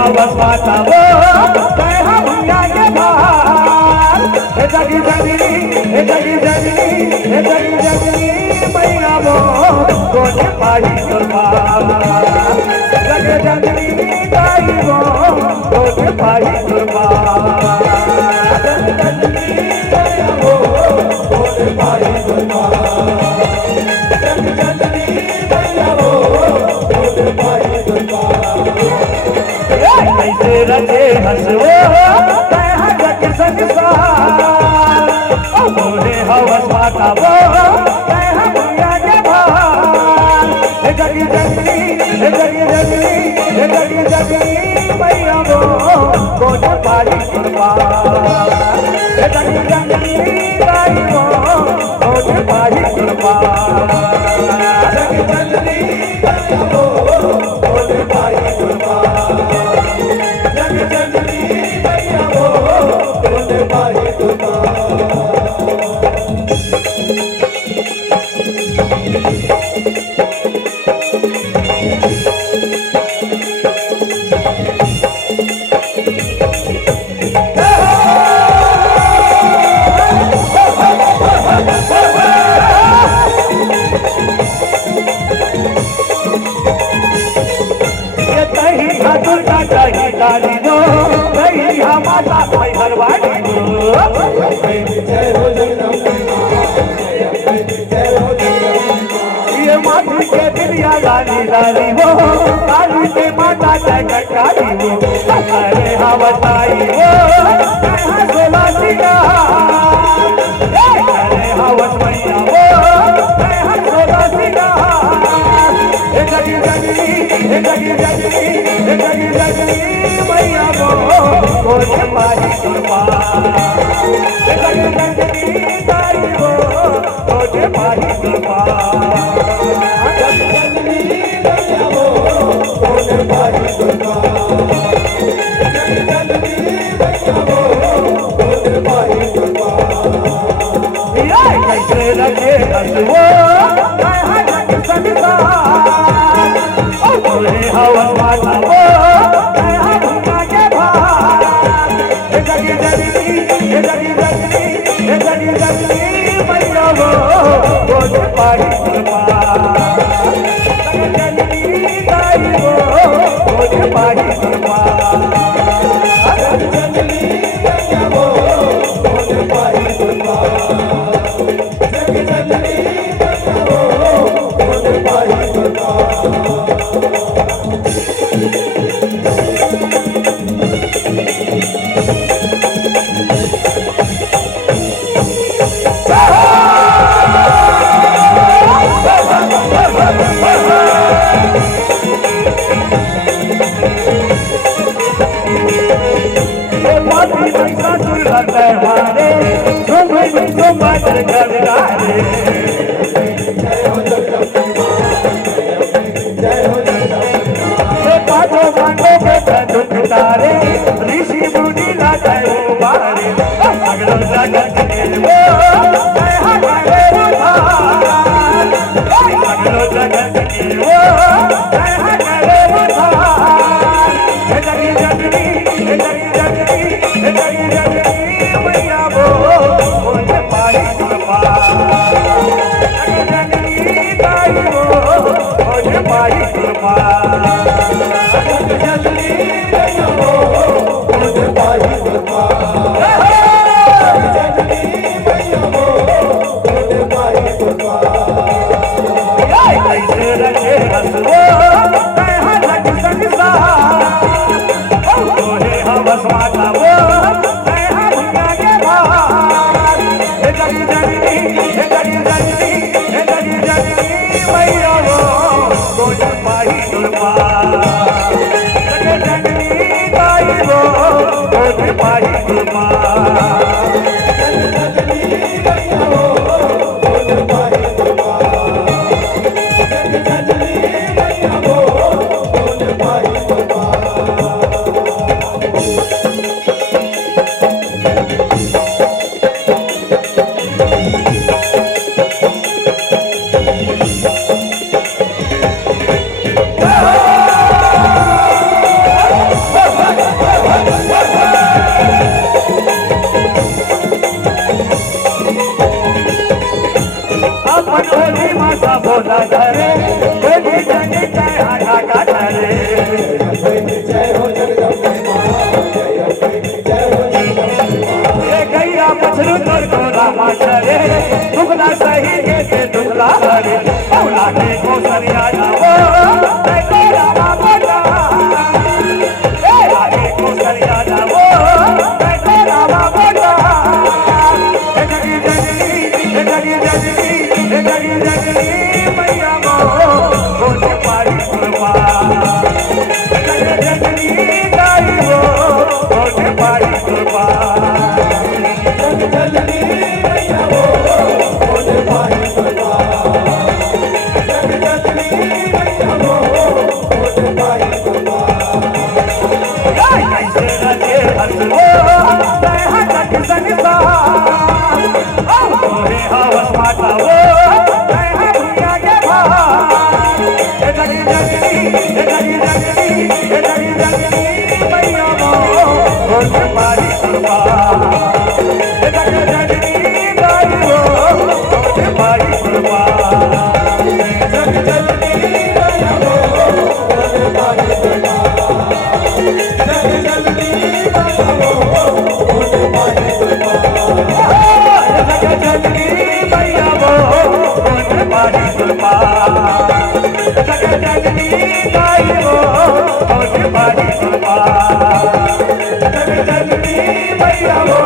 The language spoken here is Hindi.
हवस माता वो कहा भैया के भार जगी जगी जगी जगी जगी जगी मैया वो कोने पाई कुर्बान जगी जगी गाई वो कोने पाई कुर्बान जगी जगी मैया वो कोने पाई कुर्बान जगी जगी मैया वो कोने पाई कुर्बान कैसे रचे हंसो जग संसार बोले हवस माता वो भैया के भार जगी जगी जगी जगी जगी जगी मैया वो कोने पाई कुर्बान जगी जगी गाई वो कोने पाई कुर्बान जगी जगी मैया वो कोने पाई कुर्बान जगी जगी मैया वो कोने पाई कुर्बान काली दो कहीं माता भाई हरवाड़ी दो ये माटी के दिलिया लाली लाली वो काली के माता जय काली वो अरे हवसाई वो सोला सिंगार अरे हवस मैया वो सोला सिंगार जगी जगी जगी जगी जगी जगी मैया वो कोने पाई कुर्बान जगी जगी गाई वो कोने पाई कुर्बान जगी जगी मैया वो कोने पाई कुर्बान जगी जगी मैया वो कोने पाई कुर्बान कैसे रखे हंसो जग संसार बोले हवस माता वो भैया के भार जगी जगी जगी जगी जगी जगी मैया वो कोने पाई कुर्बान जगी जगी गाई वो कोने पाई कुर्बान जगी जगी मैया वो कोने पाई कुर्बान जगी जगी मैया वो कोने पाई कुर्बान ऋषि मुनि लाचाए मारे अगलो जगत वो अगलो जगत वो जगी जगी जगी जगी जगी जगी मैया वो कोने पाई कुर्बान जगी जगी गाई वो कोने पाई कुर्बान जगी जगी मैया वो कोने पाई कुर्बान जगी मैया वो कोने पाई कुर्बान कैसे रखे हंसो जग संसार बोले हवस माता वो भैया के भार जगी जगी जगी जगी जगी जगी मैया वो कोने पाई कुर्बान जगी जगी गाई वो कोने पाई कुर्बान जगी जगी मैया वो कोने पाई कुर्बान जगी जगी मैया वो कोने पाई कुर्बान मैया वो